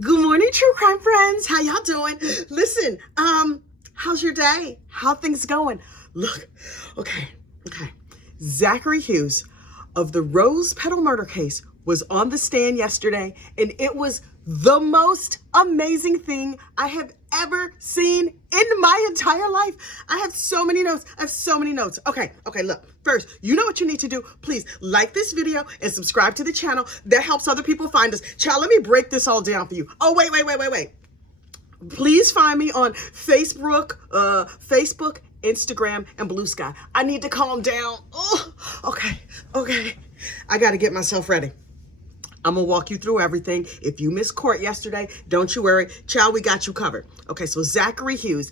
Good morning, true crime friends. How y'all doing? Listen, how's your day? How things going? Look, okay. Zachary Hughes of the Rose Petal murder case was on the stand yesterday, and it was the most amazing thing I have ever seen in my entire life. I have so many notes. Okay, look. First, you know what you need to do. Please like this video and subscribe to the channel. That helps other people find us. Child, let me break this all down for you. Oh, wait. Please find me on Facebook, Instagram, and Blue Sky. I need to calm down. Oh, okay. I got to get myself ready. I'm going to walk you through everything. If you missed court yesterday, don't you worry. Child, we got you covered. Okay, so Zachary Hughes,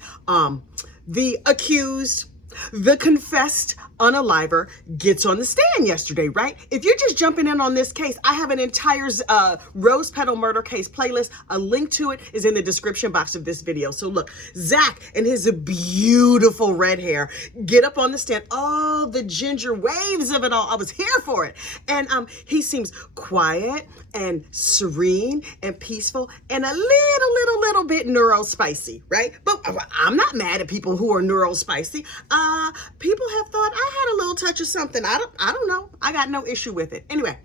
the accused, the confessed unaliver, gets on the stand yesterday, right? If you're just jumping in on this case, I have an entire Rose Petal murder case playlist. A link to it is in the description box of this video. So look, Zack and his beautiful red hair get up on the stand. Oh, the ginger waves of it all. I was here for it. And he seems quiet and serene and peaceful and a little bit neurospicy, right? But I'm not mad at people who are neurospicy. People have thought I had a little touch of something. I don't know. I got no issue with it. Anyway,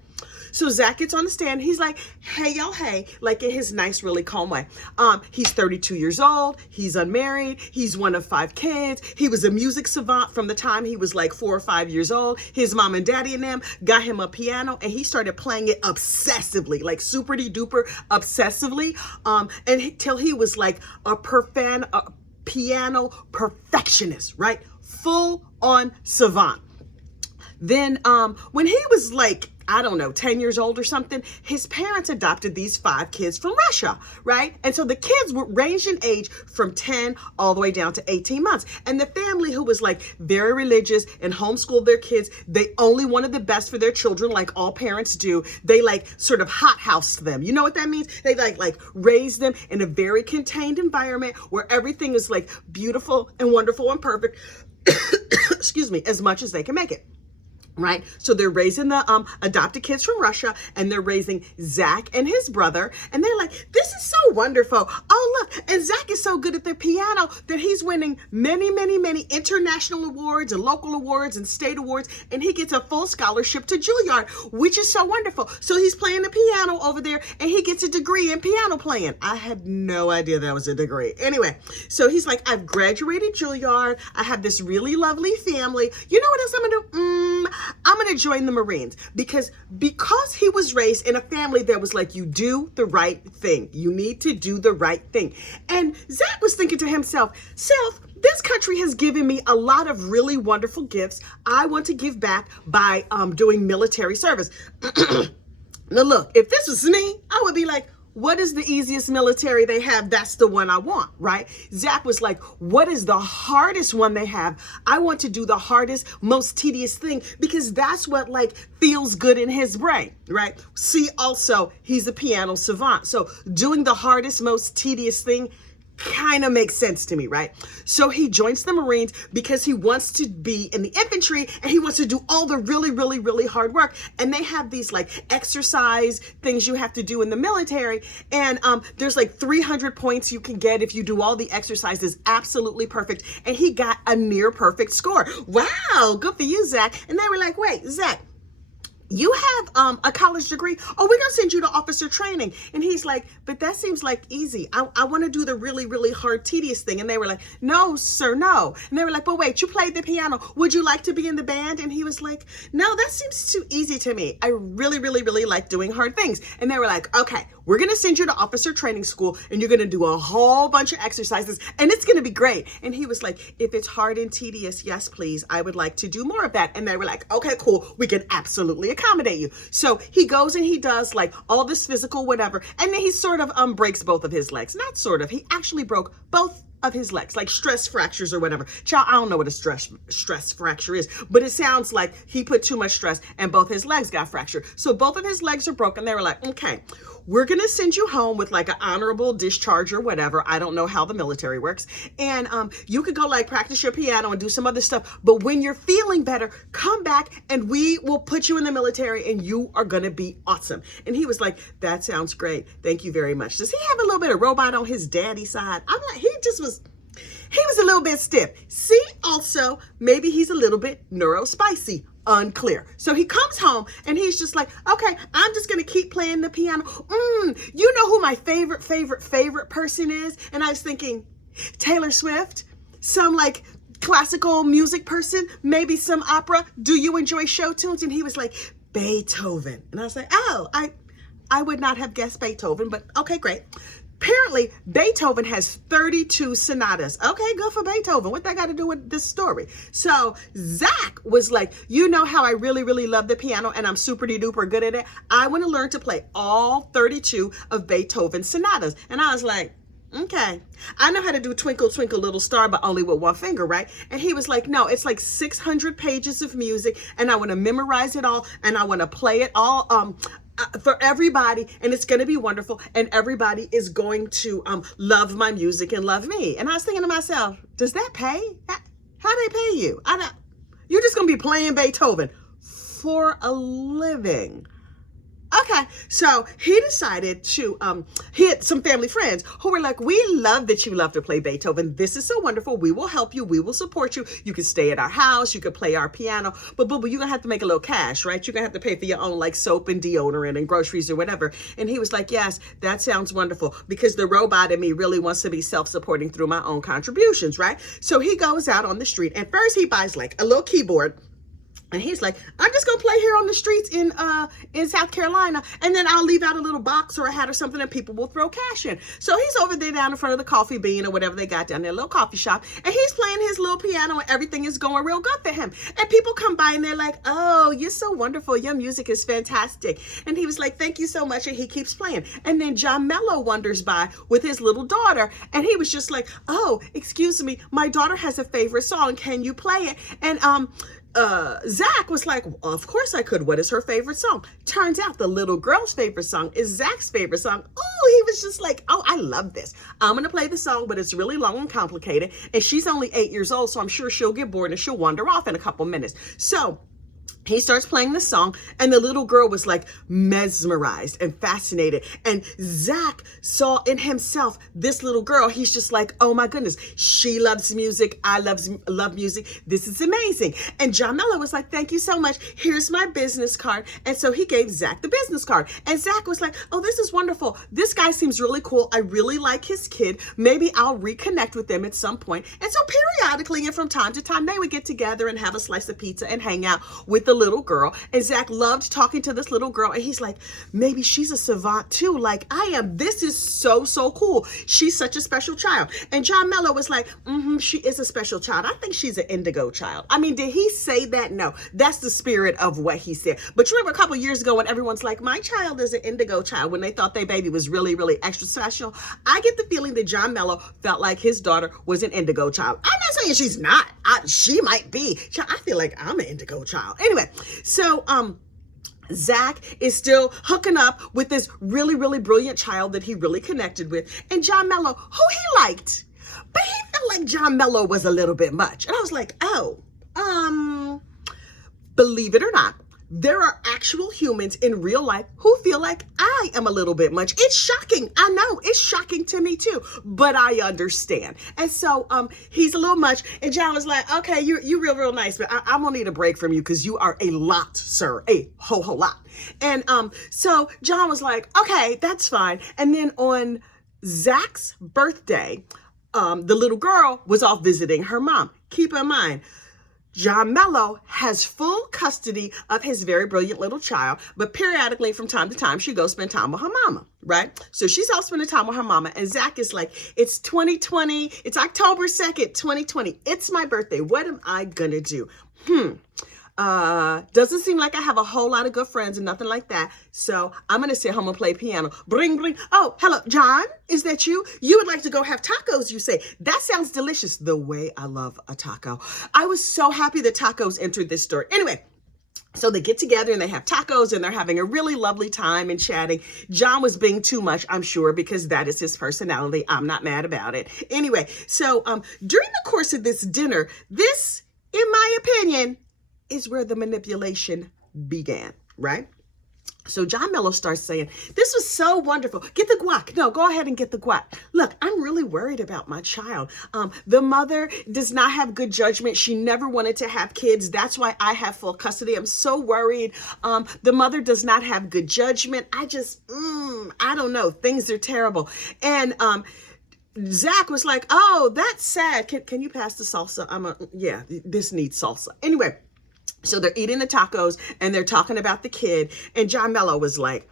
so Zack gets on the stand. He's like, hey, y'all, hey, like in his nice, really calm way. He's 32 years old. He's unmarried. He's one of 5 kids. He was a music savant from the time he was like 4 or 5 years old. His mom and daddy and them got him a piano, and he started playing it obsessively, like super duper obsessively, till he was like a piano perfectionist, right? Full on savant. Then when he was like, I don't know, 10 years old or something, his parents adopted these 5 kids from Russia, right? And so the kids were ranged in age from 10 all the way down to 18 months. And the family, who was like very religious and homeschooled their kids, they only wanted the best for their children, like all parents do. They like sort of hothoused them. You know what that means? They like raised them in a very contained environment where everything is like beautiful and wonderful and perfect. Excuse me, as much as they can make it. Right? So they're raising the adopted kids from Russia, and they're raising Zack and his brother. And they're like, this is so wonderful. Oh, look. And Zack is so good at the piano that he's winning many international awards and local awards and state awards. And he gets a full scholarship to Juilliard, which is so wonderful. So he's playing the piano over there, and he gets a degree in piano playing. I had no idea that was a degree. Anyway, so he's like, I've graduated Juilliard. I have this really lovely family. You know what else I'm going to do? I'm going to join the Marines because he was raised in a family that was like, you do the right thing. You need to do the right thing. And Zack was thinking to himself, this country has given me a lot of really wonderful gifts. I want to give back by doing military service. Now look, if this was me, I would be like, what is the easiest military they have? That's the one I want, right? Zack was like, what is the hardest one they have? I want to do the hardest, most tedious thing because that's what like feels good in his brain, right? See, also, he's a piano savant. So doing the hardest, most tedious thing kind of makes sense to me, right? So he joins the Marines because he wants to be in the infantry and he wants to do all the really hard work. And they have these like exercise things you have to do in the military. And there's like 300 points you can get if you do all the exercises absolutely perfect. And he got a near perfect score. Wow, good for you, Zack. And they were like, wait, Zack, you have a college degree. Oh, we're going to send you to officer training. And he's like, but that seems like easy. I want to do the really hard, tedious thing. And they were like, no, sir, no. And they were like, but wait, you played the piano. Would you like to be in the band? And he was like, no, that seems too easy to me. I really like doing hard things. And they were like, okay, we're going to send you to officer training school and you're going to do a whole bunch of exercises and it's going to be great. And he was like, if it's hard and tedious, yes, please. I would like to do more of that. And they were like, okay, cool. We can absolutely accommodate you. So he goes and he does like all this physical whatever. And then he sort of breaks both of his legs. Not sort of. He actually broke both of his legs, like stress fractures or whatever. Child, I don't know what a stress fracture is, but it sounds like he put too much stress and both his legs got fractured. So both of his legs are broken. They were like, okay, we're going to send you home with like an honorable discharge or whatever. I don't know how the military works. And you could go like practice your piano and do some other stuff. But when you're feeling better, come back and we will put you in the military and you are going to be awesome. And he was like, that sounds great. Thank you very much. Does he have a little bit of robot on his daddy side? I'm like, he was a little bit stiff. See, also, maybe he's a little bit neurospicy. Unclear. So he comes home and he's just like, okay, I'm just going to keep playing the piano. You know who my favorite person is? And I was thinking, Taylor Swift, some like classical music person, maybe some opera. Do you enjoy show tunes? And he was like, Beethoven. And I was like, oh, I would not have guessed Beethoven, but okay, great. Apparently, Beethoven has 32 sonatas. Okay, good for Beethoven. What that got to do with this story? So Zach was like, you know how I really, really love the piano and I'm super duper good at it? I want to learn to play all 32 of Beethoven's sonatas. And I was like, okay, I know how to do Twinkle, Twinkle, Little Star, but only with one finger, right? And he was like, no, it's like 600 pages of music and I want to memorize it all and I want to play it all for everybody, and it's going to be wonderful, and everybody is going to love my music and love me. And I was thinking to myself, does that pay? How they pay you? You're just going to be playing Beethoven for a living. Okay, so he decided to hit some family friends who were like, we love that you love to play Beethoven. This is so wonderful. We will help you. We will support you. You can stay at our house. You can play our piano. But boo-boo, you're going to have to make a little cash, right? You're going to have to pay for your own like soap and deodorant and groceries or whatever. And he was like, yes, that sounds wonderful because the robot in me really wants to be self-supporting through my own contributions, right? So he goes out on the street and first he buys like a little keyboard. And he's like, I'm just going to play here on the streets in South Carolina. And then I'll leave out a little box or a hat or something and people will throw cash in. So he's over there down in front of the Coffee Bean or whatever they got down there, little coffee shop. And he's playing his little piano and everything is going real good for him. And people come by and they're like, oh, you're so wonderful. Your music is fantastic. And he was like, thank you so much. And he keeps playing. And then Melo wanders by with his little daughter. And he was just like, oh, excuse me. My daughter has a favorite song. Can you play it? And Zack was like, of course I could. What is her favorite song? Turns out the little girl's favorite song is Zack's favorite song. Oh, he was just like, oh, I love this. I'm going to play the song, but it's really long and complicated. And she's only 8 years old, so I'm sure she'll get bored and she'll wander off in a couple minutes. So he starts playing the song and the little girl was like mesmerized and fascinated. And Zack saw in himself this little girl. He's just like, oh my goodness, she loves music. I love music. This is amazing. And Melo was like, thank you so much. Here's my business card. And so he gave Zack the business card. And Zack was like, oh, this is wonderful. This guy seems really cool. I really like his kid. Maybe I'll reconnect with them at some point. And so periodically and from time to time, they would get together and have a slice of pizza and hang out with the little girl. And Zack loved talking to this little girl. And he's like, maybe she's a savant too, like I am. This is so cool. She's such a special child. And Melo was like, she is a special child. I think she's an indigo child. I mean, did he say that? No, that's the spirit of what he said. But you remember a couple years ago when everyone's like, my child is an indigo child, when they thought their baby was really, really extra special. I get the feeling that Melo felt like his daughter was an indigo child. I'm not saying she's not. She might be. I feel like I'm an indigo child. Anyway, so Zack is still hooking up with this really, really brilliant child that he really connected with. And Melo, who he liked, but he felt like Melo was a little bit much. And I was like, oh, believe it or not, there are actual humans in real life who feel like I am a little bit much. It's shocking. I know it's shocking to me too, but I understand. And so he's a little much. And John was like, okay, you're real nice, but I'm gonna need a break from you because you are a lot, sir, a whole lot. And so John was like, okay, that's fine. And then on Zack's birthday, the little girl was off visiting her mom. Keep in mind, Melo has full custody of his very brilliant little child, but periodically from time to time, she goes spend time with her mama, right? So she's off spending time with her mama, and Zack is like, it's 2020, it's October 2nd, 2020. It's my birthday. What am I gonna do? Doesn't seem like I have a whole lot of good friends and nothing like that. So I'm going to sit home and play piano. Bring, bring. Oh, hello, John. Is that you? You would like to go have tacos, you say. That sounds delicious. The way I love a taco. I was so happy that tacos entered this store. Anyway. So they get together and they have tacos and they're having a really lovely time and chatting. John was being too much, I'm sure, because that is his personality. I'm not mad about it. Anyway, so during the course of this dinner, this, in my opinion, is where the manipulation began, right? So John Melo starts saying, this was so wonderful. Get the guac. No, go ahead and get the guac. Look, I'm really worried about my child. The mother does not have good judgment. She never wanted to have kids. That's why I have full custody. I'm so worried. The mother does not have good judgment. I don't know. Things are terrible. And Zach was like, oh, that's sad. Can you pass the salsa? Yeah, this needs salsa. Anyway. So they're eating the tacos and they're talking about the kid. And John Melo was like,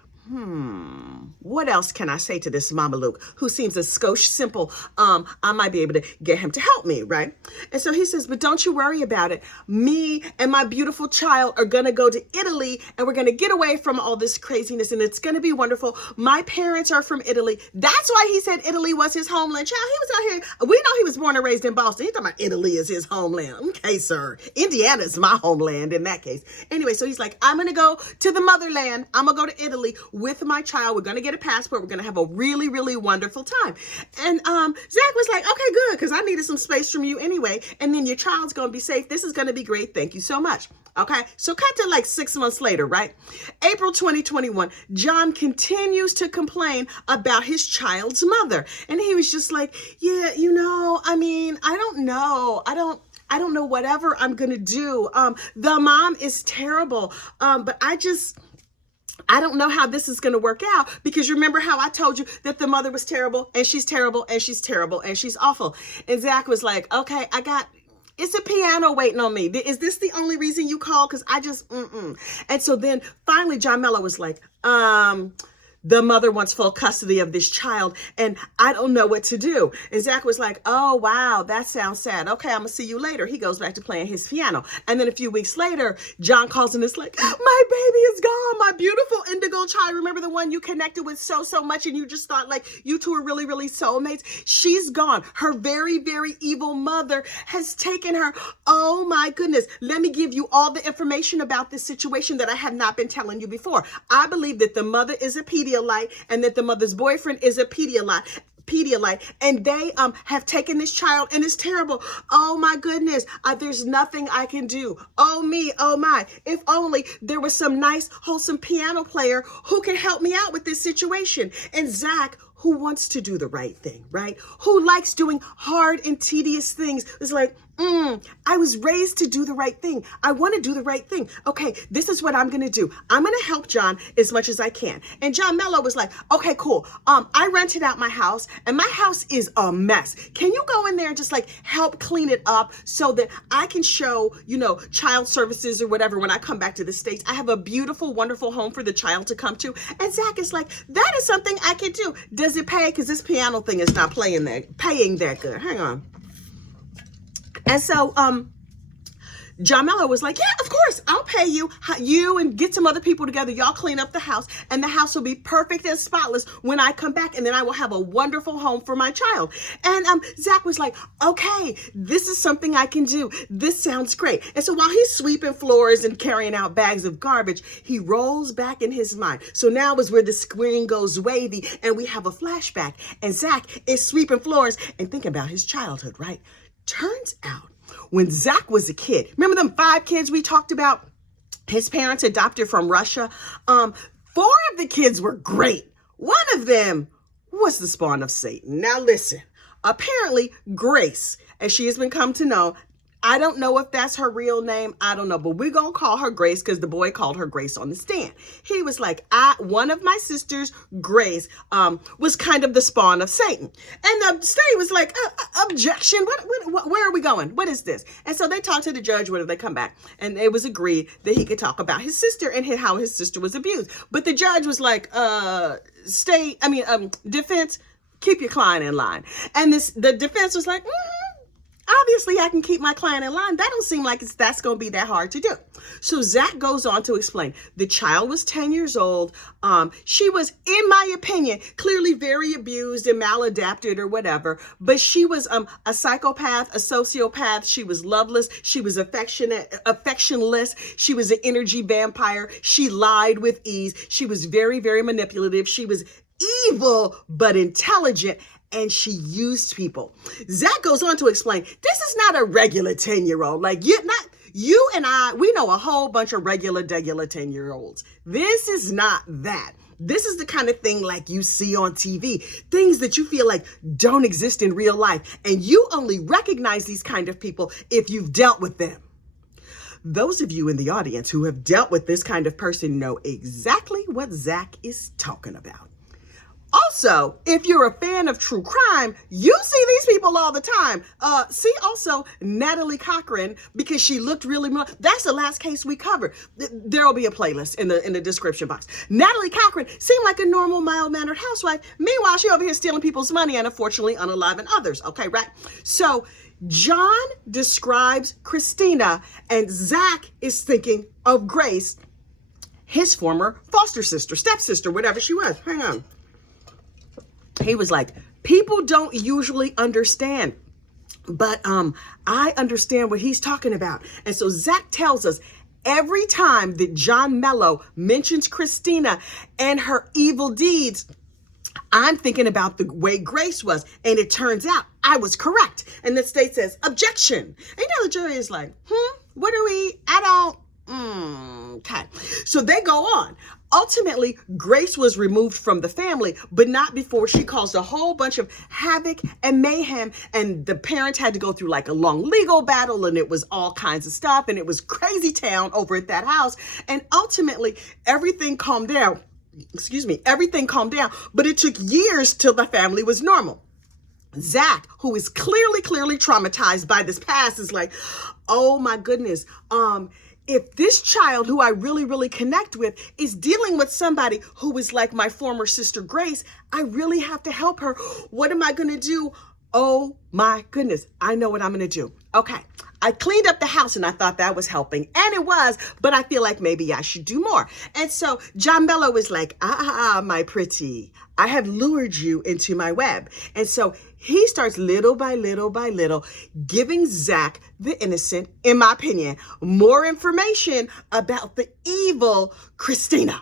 what else can I say to this Mama Luke, who seems a skosh simple? I might be able to get him to help me, right? And so he says, but don't you worry about it. Me and my beautiful child are going to go to Italy and we're going to get away from all this craziness and it's going to be wonderful. My parents are from Italy. That's why he said Italy was his homeland. Child, he was out here. We know he was born and raised in Boston. He's talking about Italy is his homeland. Okay, sir. Indiana is my homeland in that case. Anyway, so he's like, I'm going to go to the motherland. I'm going to go to Italy with my child. We're going to get a passport. We're going to have a really, really wonderful time. And Zach was like, okay, good, because I needed some space from you anyway. And then your child's going to be safe. This is going to be great. Thank you so much. Okay, so cut to like 6 months later, right? April 2021, John continues to complain about his child's mother. And he was just like, yeah, I don't know. I don't know whatever I'm going to do. The mom is terrible. But I don't know how this is going to work out, because remember how I told you that the mother was terrible and she's terrible and she's terrible and she's awful. And Zach was like, okay, it's a piano waiting on me. Is this the only reason you called? Because And so then finally John Melo was like, the mother wants full custody of this child and I don't know what to do. And Zach was like, oh, wow, that sounds sad. Okay, I'm gonna see you later. He goes back to playing his piano. And then a few weeks later, John calls and is like, my baby is gone. My beautiful indigo child. Remember the one you connected with so much and you just thought like you two are really, really soulmates? She's gone. Her very, very evil mother has taken her. Oh my goodness. Let me give you all the information about this situation that I have not been telling you before. I believe that the mother is a Pedialyte and that the mother's boyfriend is a Pedialyte, and they have taken this child and it's terrible. Oh my goodness, there's nothing I can do. Oh me, oh my, if only there was some nice wholesome piano player who can help me out with this situation. And Zach, who wants to do the right thing, right? Who likes doing hard and tedious things, is like, I was raised to do the right thing. I want to do the right thing. Okay, this is what I'm going to do. I'm going to help John as much as I can. And John Melo was like, okay, cool. I rented out my house and my house is a mess. Can you go in there and just like help clean it up so that I can show, child services or whatever when I come back to the States? I have a beautiful, wonderful home for the child to come to. And Zach is like, that is something I can do. Does it pay? Because this piano thing is not paying that good. Hang on. And so John Melo was like, yeah, of course, I'll pay you. You and get some other people together. Y'all clean up the house and the house will be perfect and spotless when I come back. And then I will have a wonderful home for my child. And Zach was like, okay, this is something I can do. This sounds great. And so while he's sweeping floors and carrying out bags of garbage, he rolls back in his mind. So now is where the screen goes wavy and we have a flashback. And Zach is sweeping floors and thinking about his childhood, right? Turns out when Zach was a kid, remember them 5 kids we talked about? His parents adopted from Russia. 4 of the kids were great. One of them was the spawn of Satan. Now listen, apparently Grace, as she has been come to know, I don't know if that's her real name. I don't know, but we're going to call her Grace because the boy called her Grace on the stand. He was like, one of my sisters, Grace, was kind of the spawn of Satan. And the state was like, objection. Where are we going? What is this? And so they talked to the judge when they come back. And it was agreed that he could talk about his sister and how his sister was abused. But the judge was like, defense, keep your client in line. And the defense was like, Obviously, I can keep my client in line. That don't seem like that's going to be that hard to do. So Zack goes on to explain. The child was 10 years old. She was, in my opinion, clearly very abused and maladapted or whatever. But she was a psychopath, a sociopath. She was loveless. She was affectionless. She was an energy vampire. She lied with ease. She was very, very manipulative. She was evil but intelligent, and she used people. Zack goes on to explain, this is not a regular 10-year-old. Like, you and I, we know a whole bunch of regular 10-year-olds. This is not that. This is the kind of thing like you see on TV, things that you feel like don't exist in real life. And you only recognize these kind of people if you've dealt with them. Those of you in the audience who have dealt with this kind of person know exactly what Zack is talking about. Also, if you're a fan of true crime, you see these people all the time. See also Natalie Cochran, because she looked really, that's the last case we covered. There'll be a playlist in the description box. Natalie Cochran seemed like a normal, mild-mannered housewife. Meanwhile, she over here stealing people's money and unfortunately unaliving others. Okay, right? So John describes Christina and Zack is thinking of Grace, his former foster sister, stepsister, whatever she was. Hang on. He was like, people don't usually understand, but I understand what he's talking about. And so Zack tells us every time that John Melo mentions Christina and her evil deeds, I'm thinking about the way Grace was. And it turns out I was correct. And the state says, objection. And the jury is like, what do we, I don't, okay. So they go on. Ultimately, Grace was removed from the family, but not before she caused a whole bunch of havoc and mayhem. And the parents had to go through like a long legal battle, and it was all kinds of stuff. And it was crazy town over at that house. And ultimately, everything calmed down. Everything calmed down. But it took years till the family was normal. Zack, who is clearly traumatized by this past, is like, oh my goodness, if this child who I really connect with is dealing with somebody who is like my former sister Grace, I really have to help her. What am I going to do? Oh my goodness, I know what I'm going to do. Okay, I cleaned up the house and I thought that was helping, and it was, but I feel like maybe I should do more. And so John Melo was like, my pretty, I have lured you into my web. And so he starts little by little giving Zack, the innocent, in my opinion, more information about the evil Christina.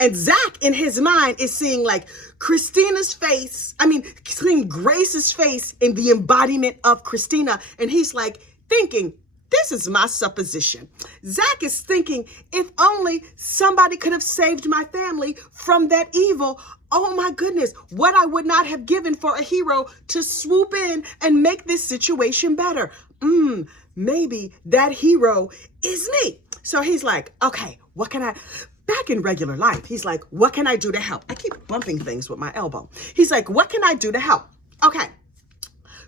And Zack, in his mind, is seeing like Christina's face, seeing Grace's face in the embodiment of Christina. And he's like thinking, this is my supposition. Zack is thinking, if only somebody could have saved my family from that evil. Oh my goodness, what I would not have given for a hero to swoop in and make this situation better. Maybe that hero is me. So he's like, okay, what can I... Back in regular life, he's like, what can I do to help? I keep bumping things with my elbow. He's like, what can I do to help? Okay.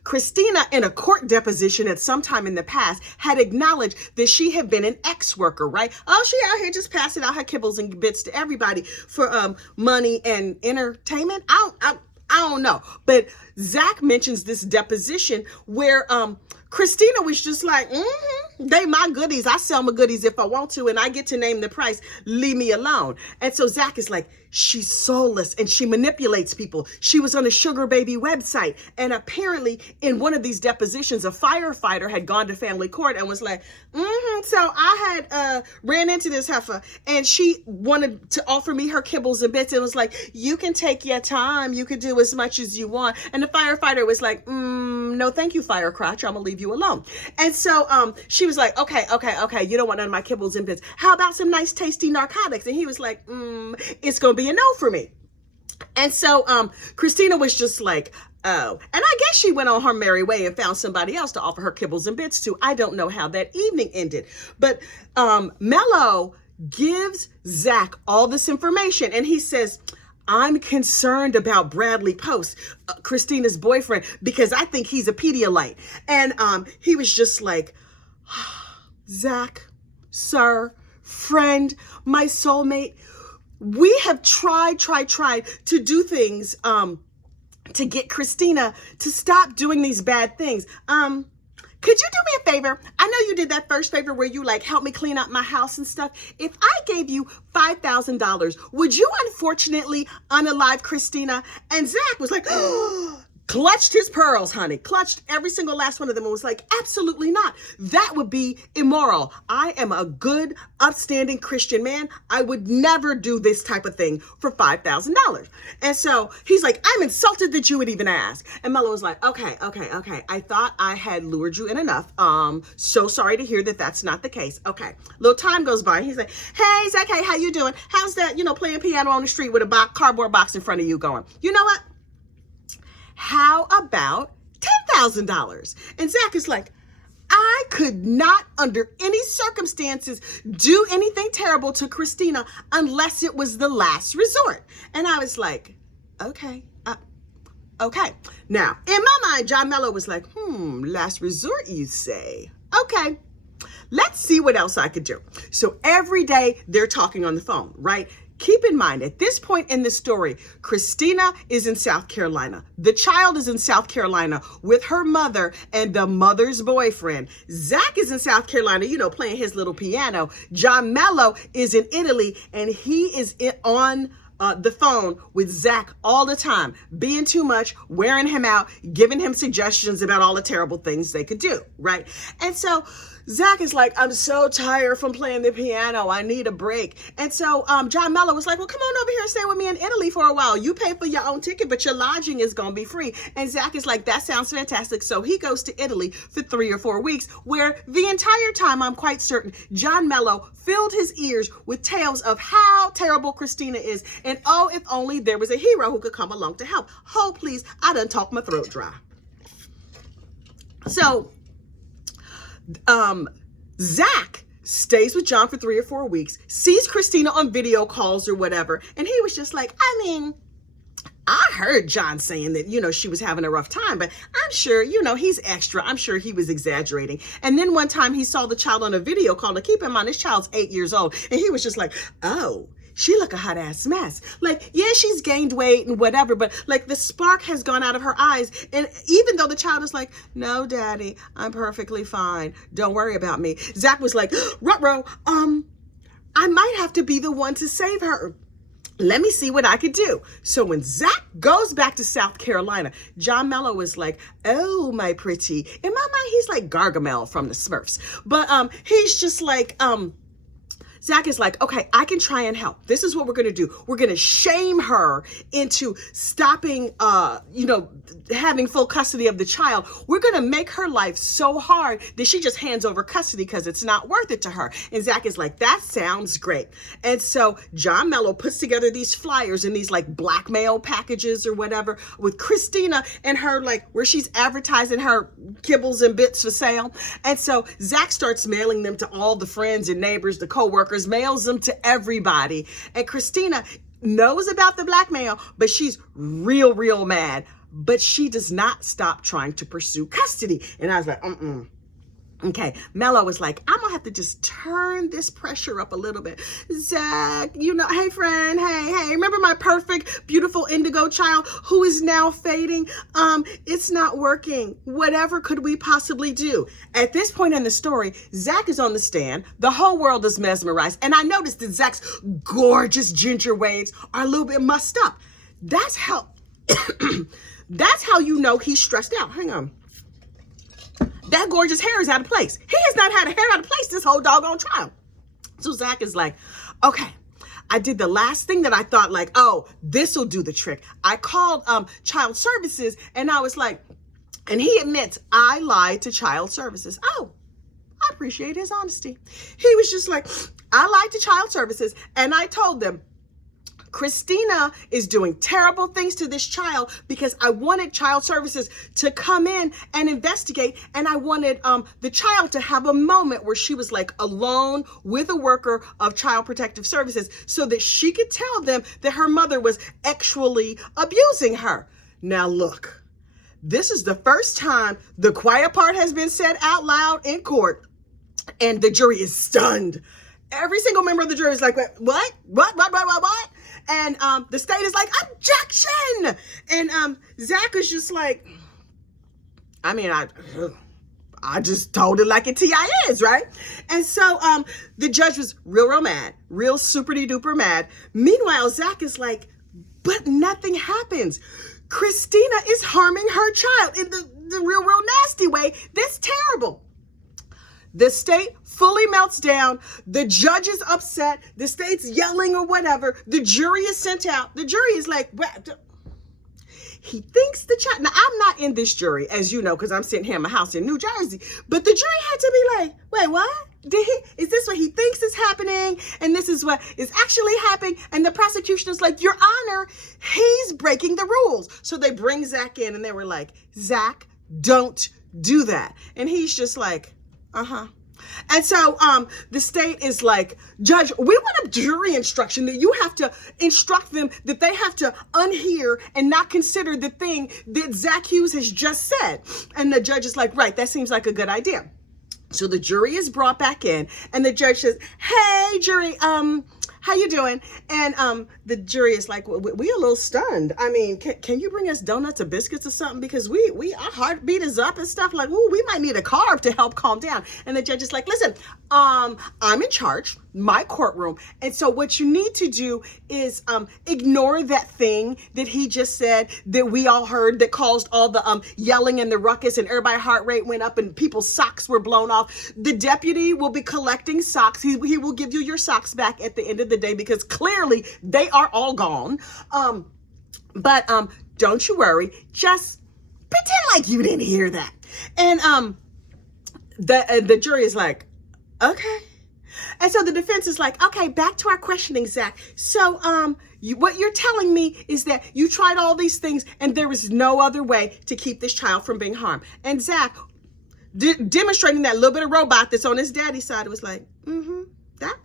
Christina, in a court deposition at some time in the past, had acknowledged that she had been an ex-worker, right? Oh, she out here just passing out her kibbles and bits to everybody for money and entertainment. I don't know. But Zack mentions this deposition where Christina was just like, they my goodies. I sell my goodies if I want to, and I get to name the price. Leave me alone. And so Zack is like, she's soulless and she manipulates people. She was on a sugar baby website. And apparently in one of these depositions, a firefighter had gone to family court and was like, so I had ran into this heifer and she wanted to offer me her kibbles and bits. And was like, you can take your time. You can do as much as you want. And the firefighter was like, no, thank you, Firecrotch. I'm gonna leave you alone. And so she was like, okay. You don't want none of my kibbles and bits. How about some nice tasty narcotics? And he was like, it's gonna be a no for me. And so Christina was just like, oh. And I guess she went on her merry way and found somebody else to offer her kibbles and bits to. I don't know how that evening ended. But Melo gives Zack all this information and he says, I'm concerned about Bradley Post, Christina's boyfriend, because I think he's a Pedialyte. And he was just like, Zack, sir, friend, my soulmate, we have tried to do things to get Christina to stop doing these bad things. could you do me a favor? I know you did that first favor where you like helped me clean up my house and stuff. If I gave you $5,000, would you unfortunately unalive Christina? And Zach was like, clutched his pearls, honey, clutched every single last one of them and was like, absolutely not. That would be immoral. I am a good, upstanding Christian man. I would never do this type of thing for $5,000. And so he's like, I'm insulted that you would even ask. And Melo was like, okay. I thought I had lured you in enough. So sorry to hear that that's not the case. Okay. Little time goes by. He's like, hey, Zack, hey, how you doing? How's that, playing piano on the street with a cardboard box in front of you going? You know what? How about $10,000? And Zack is like, I could not under any circumstances do anything terrible to Christina unless it was the last resort. And I was like, okay. Now, in my mind, John Melo was like, last resort, you say? Okay, let's see what else I could do. So every day they're talking on the phone, right? Keep in mind, at this point in the story, Christina is in South Carolina. The child is in South Carolina with her mother and the mother's boyfriend. Zack is in South Carolina, playing his little piano. John Melo is in Italy, and he is on the phone with Zack all the time, being too much, wearing him out, giving him suggestions about all the terrible things they could do, right? And so Zack is like, I'm so tired from playing the piano. I need a break. And so John Melo was like, well, come on over here and stay with me in Italy for a while. You pay for your own ticket, but your lodging is going to be free. And Zack is like, that sounds fantastic. So he goes to Italy for 3 or 4 weeks, where the entire time, I'm quite certain, John Melo filled his ears with tales of how terrible Christina is. And oh, if only there was a hero who could come along to help. Oh, please, I done talked my throat dry. So Zack stays with John for 3 or 4 weeks, sees Christina on video calls or whatever, and he was just like, I heard John saying that, she was having a rough time, but I'm sure, he's extra. I'm sure he was exaggerating. And then one time he saw the child on a video call. Now keep in mind, this child's 8 years old, and he was just like, oh, she look a hot ass mess. Like, yeah, she's gained weight and whatever, but like the spark has gone out of her eyes. And even though the child is like, no, daddy, I'm perfectly fine. Don't worry about me. Zack was like, ruh-roh, I might have to be the one to save her. Let me see what I could do. So when Zack goes back to South Carolina, John Melo was like, oh, my pretty. In my mind, he's like Gargamel from the Smurfs. But he's just like, Zack is like, okay, I can try and help. This is what we're going to do. We're going to shame her into stopping, having full custody of the child. We're going to make her life so hard that she just hands over custody because it's not worth it to her. And Zack is like, that sounds great. And so John Melo puts together these flyers and these like blackmail packages or whatever with Christina and her, like where she's advertising her kibbles and bits for sale. And so Zack starts mailing them to all the friends and neighbors, the coworkers, mails them to everybody. And Christina knows about the blackmail, but she's real mad. But she does not stop trying to pursue custody. And I was like, Okay, Melo was like, I'm gonna have to just turn this pressure up a little bit. Zack, hey friend, hey, remember my perfect, beautiful indigo child who is now fading? It's not working. Whatever could we possibly do? At this point in the story, Zack is on the stand. The whole world is mesmerized. And I noticed that Zack's gorgeous ginger waves are a little bit mussed up. That's how, he's stressed out. Hang on. That gorgeous hair is out of place. He has not had a hair out of place this whole doggone trial. So Zack is like, okay, I did the last thing that I thought like, oh, this will do the trick. I called child services and I was like, and he admits I lied to child services. Oh, I appreciate his honesty. He was just like, I lied to child services and I told them, Christina is doing terrible things to this child because I wanted child services to come in and investigate. And I wanted the child to have a moment where she was like alone with a worker of child protective services so that she could tell them that her mother was actually abusing her. Now, look, this is the first time the quiet part has been said out loud in court and the jury is stunned. Every single member of the jury is like, what? And the state is like, objection. And Zack is just like, I I just told it like it TI is, right? And so the judge was real mad, real super-duper mad. Meanwhile, Zack is like, but nothing happens. Christina is harming her child in the real nasty way. That's terrible. The state fully melts down. The judge is upset. The state's yelling or whatever. The jury is sent out. The jury is like, what? He thinks the child. Now, I'm not in this jury, as you know, because I'm sitting here in my house in New Jersey. But the jury had to be like, wait, what? Is this what he thinks is happening? And this is what is actually happening? And the prosecution is like, Your Honor, he's breaking the rules. So they bring Zack in and they were like, Zack, don't do that. And he's just like, uh-huh. And so the state is like, Judge, we want a jury instruction that you have to instruct them that they have to unhear and not consider the thing that Zack Hughes has just said. And the judge is like, right, that seems like a good idea. So the jury is brought back in and the judge says, hey, jury, how you doing? And the jury is like, we a little stunned. I mean, can you bring us donuts or biscuits or something? Because our heartbeat is up and stuff. Like, ooh, we might need a carb to help calm down. And the judge is like, listen, I'm in charge, my courtroom. And so what you need to do is ignore that thing that he just said that we all heard that caused all the yelling and the ruckus and everybody's heart rate went up and people's socks were blown off. The deputy will be collecting socks. He will give you your socks back at the end of the day because clearly they are all gone. But don't you worry. Just pretend like you didn't hear that. And the jury is like, okay. And so the defense is like, okay, back to our questioning, Zack. So what you're telling me is that you tried all these things and there was no other way to keep this child from being harmed. And Zack, demonstrating that little bit of robot that's on his daddy's side, was like, that.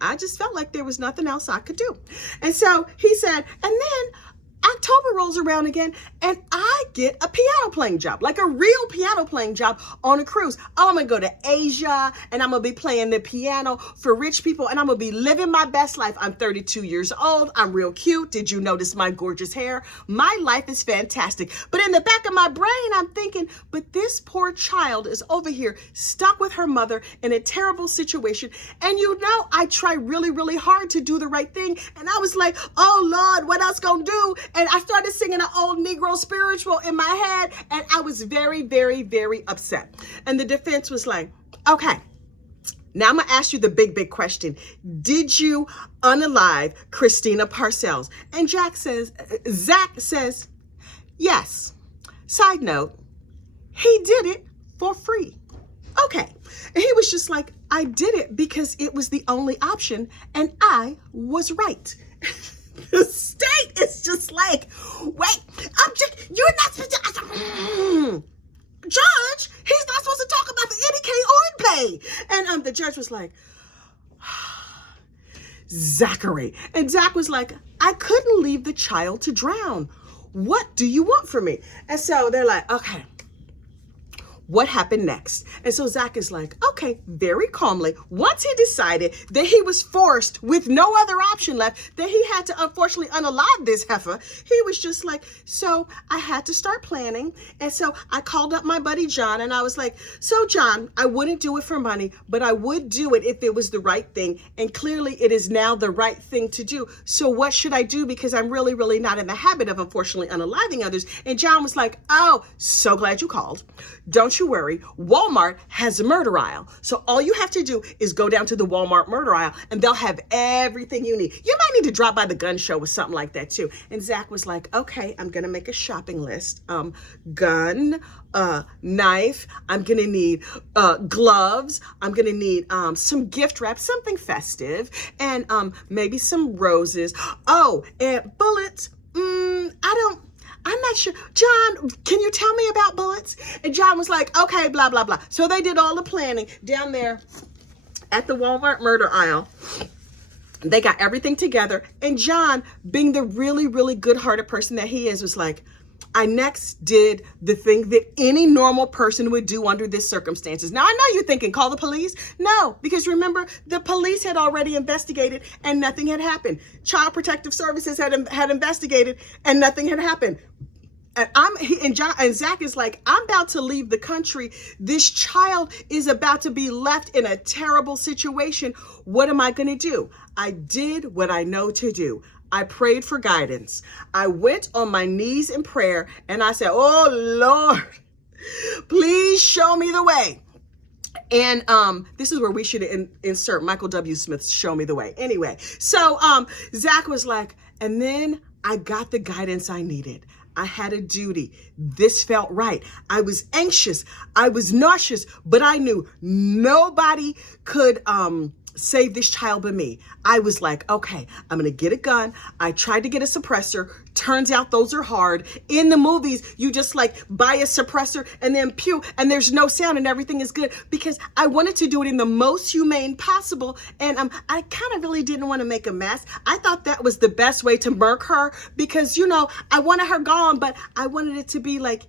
I just felt like there was nothing else I could do. And so he said, and then October rolls around again and I get a piano playing job, like a real piano playing job on a cruise. Oh, I'm going to go to Asia and I'm going to be playing the piano for rich people and I'm going to be living my best life. I'm 32 years old. I'm real cute. Did you notice my gorgeous hair? My life is fantastic. But in the back of my brain, I'm thinking, but this poor child is over here stuck with her mother in a terrible situation. And you know, I try really, really hard to do the right thing. And I was like, oh Lord, what else gonna do? And I started singing an old Negro spiritual in my head. And I was very, very, very upset. And the defense was like, okay, now I'm going to ask you the big question. Did you unalive Christina Parcells? And Zack says, yes. Side note, he did it for free. Okay. And he was just like, I did it because it was the only option and I was right. The state is just like, wait, you're not supposed to, Judge, he's not supposed to talk about the NK or pay. And the judge was like, Zachary. And Zack was like, I couldn't leave the child to drown. What do you want from me? And so they're like, okay, what happened next? And so Zack is like, okay, very calmly, once he decided that he was forced with no other option left, that he had to unfortunately unalive this heifer, he was just like, so I had to start planning. And so I called up my buddy John and I was like, so John, I wouldn't do it for money, but I would do it if it was the right thing. And clearly it is now the right thing to do. So what should I do? Because I'm really, really not in the habit of unfortunately unaliving others. And John was like, oh, so glad you called. Don't you worry, Walmart has a murder aisle. So all you have to do is go down to the Walmart murder aisle and they'll have everything you need. You might need to drop by the gun show or something like that too. And Zack was like, okay, I'm going to make a shopping list. Gun, knife. I'm going to need gloves. I'm going to need some gift wrap, something festive, and maybe some roses. Oh, and bullets. I'm not sure. John, can you tell me about bullets? And John was like, okay, blah, blah, blah. So they did all the planning down there at the Walmart murder aisle. They got everything together. And John, being the really, really good-hearted person that he is, was like, I next did the thing that any normal person would do under these circumstances. Now, I know you're thinking, call the police. No, because remember, the police had already investigated and nothing had happened. Child Protective Services had investigated and nothing had happened. And Zach is like, I'm about to leave the country. This child is about to be left in a terrible situation. What am I going to do? I did what I know to do. I prayed for guidance. I went on my knees in prayer and I said, oh Lord, please show me the way. And this is where we should insert Michael W. Smith's Show Me the Way. Anyway, so Zach was like, and then I got the guidance I needed. I had a duty. This felt right. I was anxious. I was nauseous, but I knew nobody could save this child but me. I was like, okay, I'm going to get a gun. I tried to get a suppressor. Turns out those are hard. In the movies, you just like buy a suppressor and then pew, and there's no sound and everything is good, because I wanted to do it in the most humane possible. And I kind of really didn't want to make a mess. I thought that was the best way to murk her because, you know, I wanted her gone, but I wanted it to be like,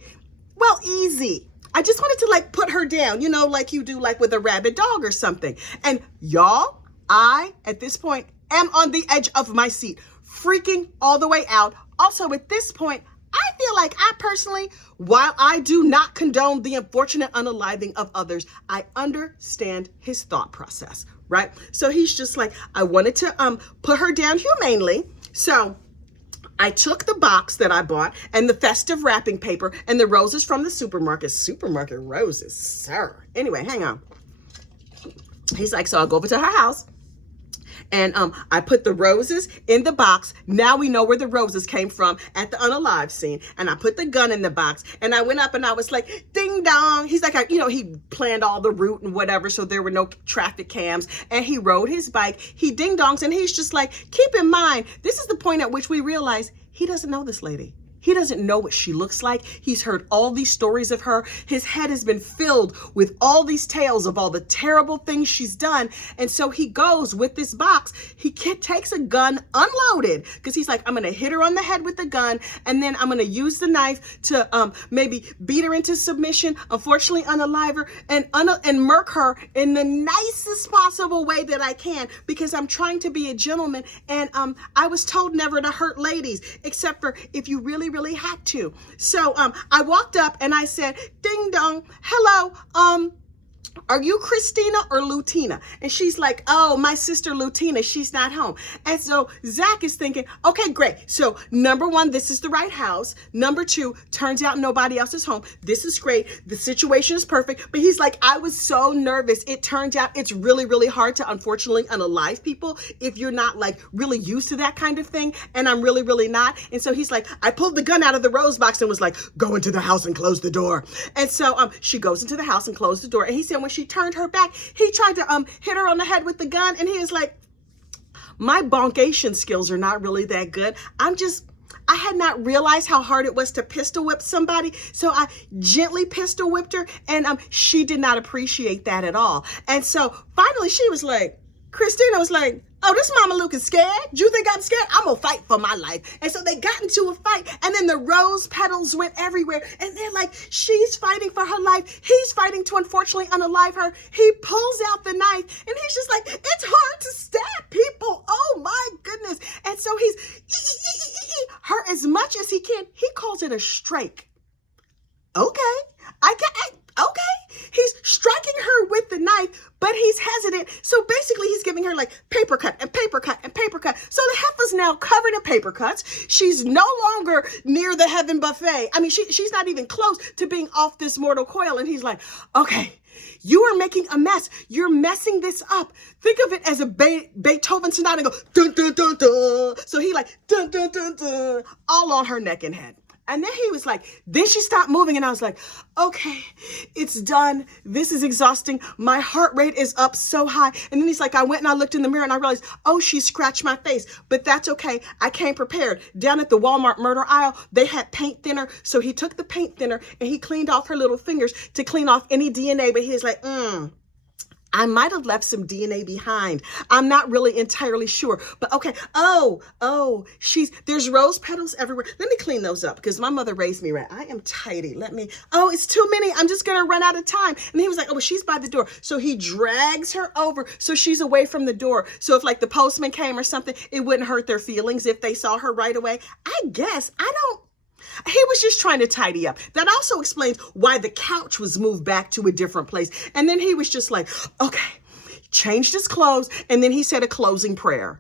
well, easy. I just wanted to like put her down, you know, like you do like with a rabid dog or something. And y'all, I, at this point, am on the edge of my seat, freaking all the way out. Also, at this point, I feel like I personally, while I do not condone the unfortunate unaliving of others, I understand his thought process, right? So he's just like, I wanted to put her down humanely. So I took the box that I bought and the festive wrapping paper and the roses from the supermarket. Supermarket roses, sir. Anyway, hang on. He's like, so I'll go over to her house and I put the roses in the box. Now we know where the roses came from at the unalive scene. And I put the gun in the box and I went up and I was like, ding dong. He's like, you know, he planned all the route and whatever, so there were no traffic cams. And he rode his bike. He ding dongs and he's just like, keep in mind, this is the point at which we realize he doesn't know this lady. He doesn't know what she looks like. He's heard all these stories of her. His head has been filled with all these tales of all the terrible things she's done. And so he goes with this box. He takes a gun unloaded because he's like, I'm going to hit her on the head with the gun. And then I'm going to use the knife to maybe beat her into submission, unfortunately unalive her, and murk her in the nicest possible way that I can, because I'm trying to be a gentleman. And I was told never to hurt ladies, except for if you really had to. So I walked up and I said, ding dong, hello, are you Christina or Lutina? And she's like, oh, my sister Lutina, she's not home. And so Zach is thinking, okay, great. So number one, this is the right house. Number two, turns out nobody else is home. This is great. The situation is perfect. But he's like, I was so nervous. It turns out it's really hard to unfortunately unalive people if you're not like really used to that kind of thing. And I'm really not. And so he's like, I pulled the gun out of the rose box and was like, go into the house and close the door. And so she goes into the house and closed the door. And he said, when she turned her back, he tried to hit her on the head with the gun, and he was like, my bonkation skills are not really that good. I had not realized how hard it was to pistol whip somebody, so I gently pistol whipped her, and she did not appreciate that at all. And so finally she was like, Christina was like, oh, this Mama Luke is scared? You think I'm scared? I'm gonna fight for my life. And so they got into a fight, and then the rose petals went everywhere. And they're like, she's fighting for her life. He's fighting to unfortunately unalive her. He pulls out the knife, and he's just like, it's hard to stab people. Oh my goodness. And so he's her as much as he can. He calls it a strike. Okay. Okay. He's striking her with the knife, but he's hesitant. So basically he's giving her like paper cut and paper cut and paper cut. So the heifer's now covered in paper cuts. She's no longer near the heaven buffet. I mean, she's not even close to being off this mortal coil. And he's like, okay, you are making a mess. You're messing this up. Think of it as a Beethoven sonata and go, dun, dun, dun, dun. So he like, dun, dun, dun, dun, all on her neck and head. And then he was like, then she stopped moving. And I was like, okay, it's done. This is exhausting. My heart rate is up so high. And then he's like, I went and I looked in the mirror and I realized, oh, she scratched my face. But that's okay. I came prepared. Down at the Walmart murder aisle, they had paint thinner. So he took the paint thinner and he cleaned off her little fingers to clean off any DNA. But he was like, I might have left some DNA behind. I'm not really entirely sure, but okay. Oh, there's rose petals everywhere. Let me clean those up because my mother raised me right. I am tidy. It's too many. I'm just going to run out of time. And he was like, oh, well, she's by the door. So he drags her over so she's away from the door. So if like the postman came or something, it wouldn't hurt their feelings if they saw her right away. I guess. He was just trying to tidy up. That also explains why the couch was moved back to a different place. And then he was just like, okay, changed his clothes. And then he said a closing prayer.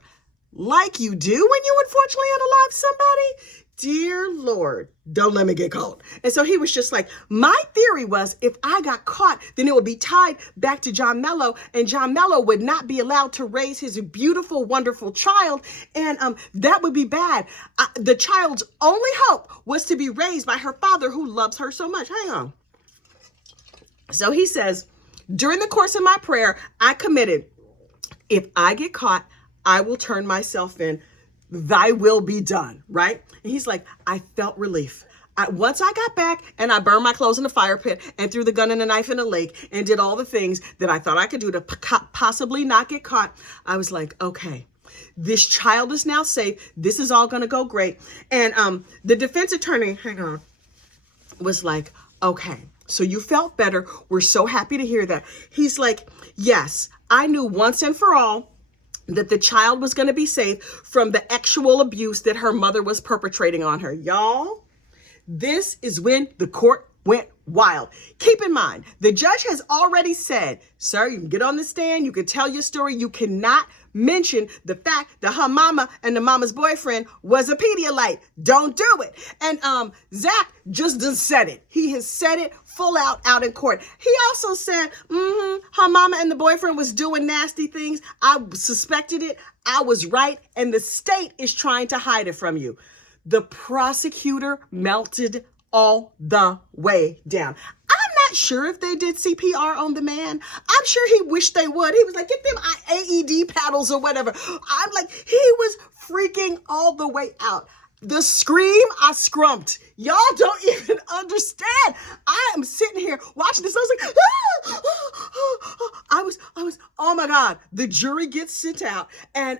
Like you do when you unfortunately unalive somebody. Dear Lord, don't let me get caught. And so he was just like, my theory was if I got caught, then it would be tied back to John Melo, and John Melo would not be allowed to raise his beautiful, wonderful child. And that would be bad. The child's only hope was to be raised by her father who loves her so much. Hang on. So he says, during the course of my prayer, I committed, if I get caught, I will turn myself in. Thy will be done, right? And he's like, I felt relief. Once I got back and I burned my clothes in the fire pit and threw the gun and the knife in the lake and did all the things that I thought I could do to possibly not get caught, I was like, okay, this child is now safe. This is all going to go great. And the defense attorney, hang on, was like, okay, so you felt better. We're so happy to hear that. He's like, yes, I knew once and for all that the child was going to be safe from the actual abuse that her mother was perpetrating on her. Y'all, this is when the court went wild. Keep in mind, the judge has already said, sir, you can get on the stand, you can tell your story, you cannot mention the fact that her mama and the mama's boyfriend was a Pedialyte. Don't do it. And Zack just done said it. He has said it full out in court. He also said, her mama and the boyfriend was doing nasty things. I suspected it. I was right. And the state is trying to hide it from you. The prosecutor melted all the way down. I'm not sure if they did CPR on the man. I'm sure he wished they would. He was like, get them AED paddles or whatever. I'm like, he was freaking all the way out. The scream, I scrumped. Y'all don't even understand. I am sitting here watching this. I was like, I was, oh my God. The jury gets sent out and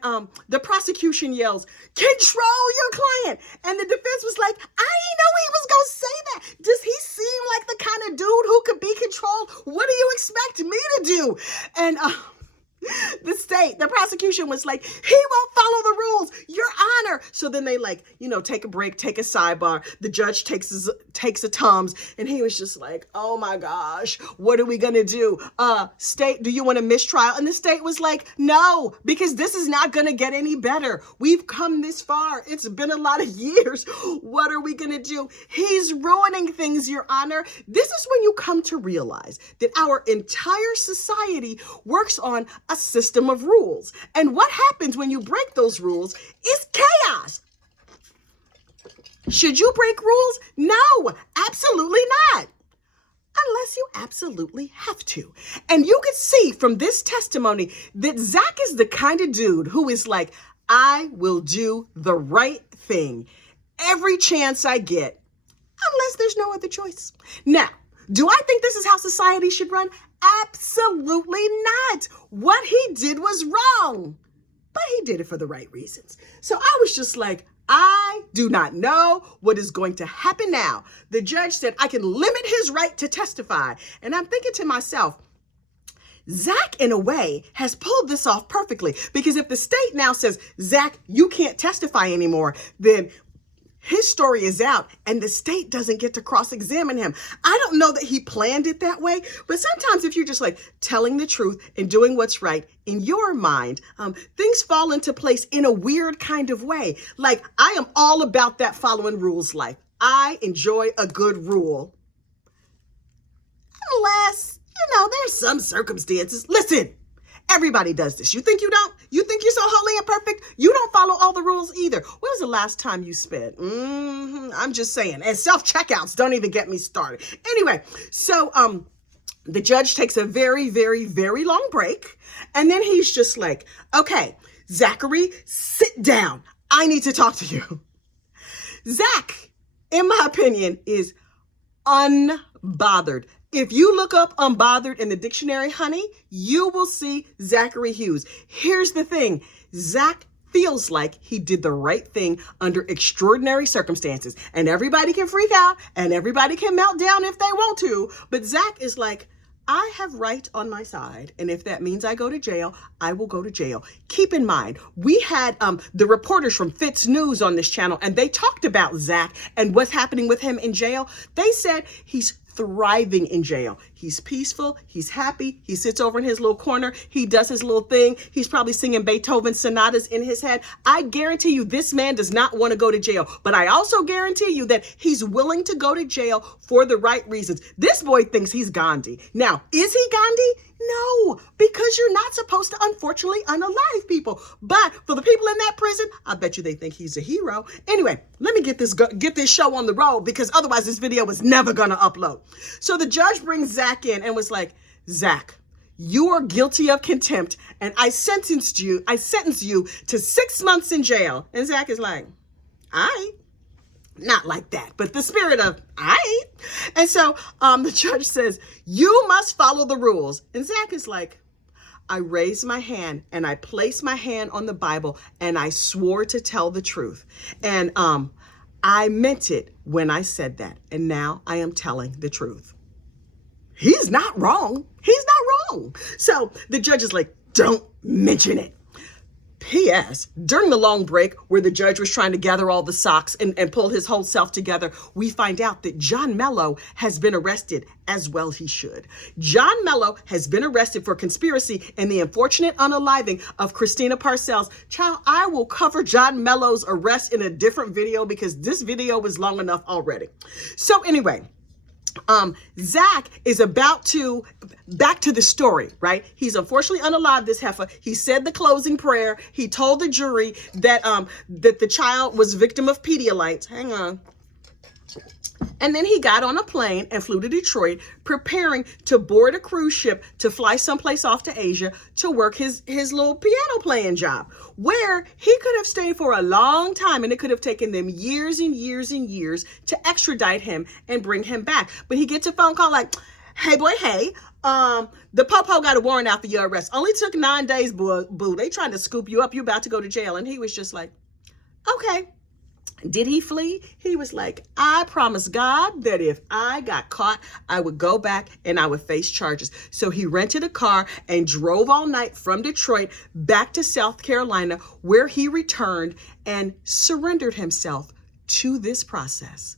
the prosecution yells, control your client. And the defense was like, I didn't know he was going to say that. Does he seem like the kind of dude who could be controlled? What do you expect me to do? And the prosecution was like, he won't follow the rules, Your Honor. So then they take a break, take a sidebar. The judge takes a Tums, and he was just like, oh my gosh, what are we going to do? State, do you want a mistrial? And the state was like, no, because this is not going to get any better. We've come this far. It's been a lot of years. What are we going to do? He's ruining things, Your Honor. This is when you come to realize that our entire society works on a system of rules. And what happens when you break those rules is chaos. Should you break rules? No, absolutely not. Unless you absolutely have to. And you can see from this testimony that Zack is the kind of dude who is like, I will do the right thing every chance I get, unless there's no other choice. Now, do I think this is how society should run? Absolutely not. What he did was wrong, but he did it for the right reasons. So I was just like, I do not know what is going to happen now. The judge said I can limit his right to testify. And I'm thinking to myself, Zack, in a way, has pulled this off perfectly, because if the state now says, Zack, you can't testify anymore, then his story is out and the state doesn't get to cross-examine him. I don't know that he planned it that way, but sometimes if you're just like telling the truth and doing what's right in your mind, things fall into place in a weird kind of way. Like, I am all about that following rules life. I enjoy a good rule. Unless, there's some circumstances. Listen, everybody does this. You think you don't? You think you're so holy and perfect? You don't follow all the rules either. When was the last time you spent? I'm just saying. And self-checkouts, don't even get me started. Anyway, so the judge takes a very, very, very long break. And then he's just like, okay, Zachary, sit down. I need to talk to you. Zack, in my opinion, is unbothered. If you look up unbothered in the dictionary, honey, you will see Zachary Hughes. Here's the thing. Zack feels like he did the right thing under extraordinary circumstances. And everybody can freak out and everybody can melt down if they want to. But Zack is like, I have right on my side, and if that means I go to jail, I will go to jail. Keep in mind, we had the reporters from Fitz News on this channel, and they talked about Zack and what's happening with him in jail. They said he's thriving in jail. He's peaceful. He's happy. He sits over in his little corner. He does his little thing. He's probably singing Beethoven sonatas in his head. I guarantee you this man does not want to go to jail. But I also guarantee you that he's willing to go to jail for the right reasons. This boy thinks he's Gandhi. Now, is he Gandhi? No, because you're not supposed to, unfortunately, unalive people. But for the people in that prison, I bet you they think he's a hero. Anyway, let me get this show on the road, because otherwise this video is never going to upload. So the judge brings Zack in and was like, Zack, you are guilty of contempt, and I sentence you to 6 months in jail. And Zack is like, all right. Not like that, but the spirit of, I. And so the judge says, you must follow the rules. And Zack is like, I raised my hand and I placed my hand on the Bible and I swore to tell the truth. And I meant it when I said that. And now I am telling the truth. He's not wrong. He's not wrong. So the judge is like, don't mention it. P.S. During the long break where the judge was trying to gather all the socks and pull his whole self together, we find out that John Melo has been arrested, as well he should. John Melo has been arrested for conspiracy in the unfortunate unaliving of Christina Parcells. Child, I will cover John Melo's arrest in a different video because this video was long enough already. So anyway, Zack is back to the story, right? He's unfortunately unalive, this heifer. He said the closing prayer. He told the jury that that the child was victim of Pedialyte. Hang on. And then he got on a plane and flew to Detroit, preparing to board a cruise ship to fly someplace off to Asia to work his little piano playing job, where he could have stayed for a long time and it could have taken them years and years and years to extradite him and bring him back. But he gets a phone call like, hey boy, hey, the Popo got a warrant out for your arrest. Only took 9 days, boo. They trying to scoop you up. You about to go to jail. And he was just like, okay. Did he flee? He was like, I promised God that if I got caught, I would go back and I would face charges. So he rented a car and drove all night from Detroit back to South Carolina, where he returned and surrendered himself to this process.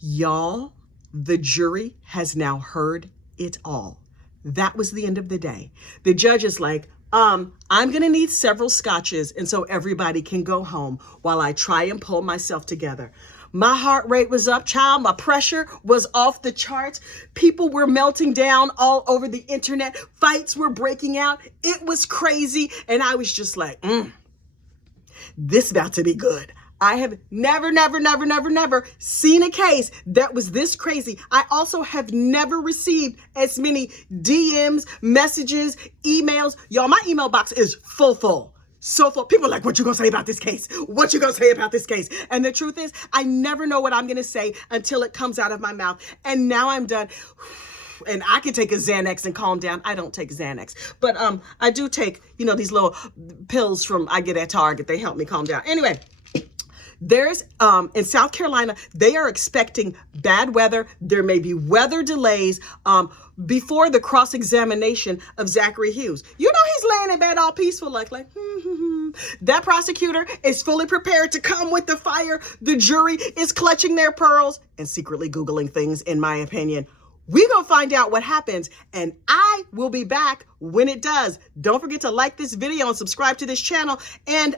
Y'all, the jury has now heard it all. That was the end of the day. The judge is like, I'm going to need several scotches, and so everybody can go home while I try and pull myself together. My heart rate was up, child. My pressure was off the charts. People were melting down all over the internet. Fights were breaking out. It was crazy. And I was just like, this about to be good. I have never seen a case that was this crazy. I also have never received as many DMs, messages, emails. Y'all, my email box is full. So full. People are like, what you gonna say about this case? What you gonna say about this case? And the truth is, I never know what I'm gonna say until it comes out of my mouth. And now I'm done. And I can take a Xanax and calm down. I don't take Xanax, but I do take, these little pills I get at Target. They help me calm down. Anyway. There's, in South Carolina, they are expecting bad weather. There may be weather delays before the cross-examination of Zachary Hughes. He's laying in bed all peaceful, like, That prosecutor is fully prepared to come with the fire. The jury is clutching their pearls and secretly Googling things, in my opinion. We're going to find out what happens, and I will be back when it does. Don't forget to like this video and subscribe to this channel, and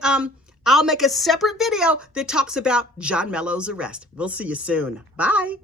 I'll make a separate video that talks about John Melo's arrest. We'll see you soon. Bye.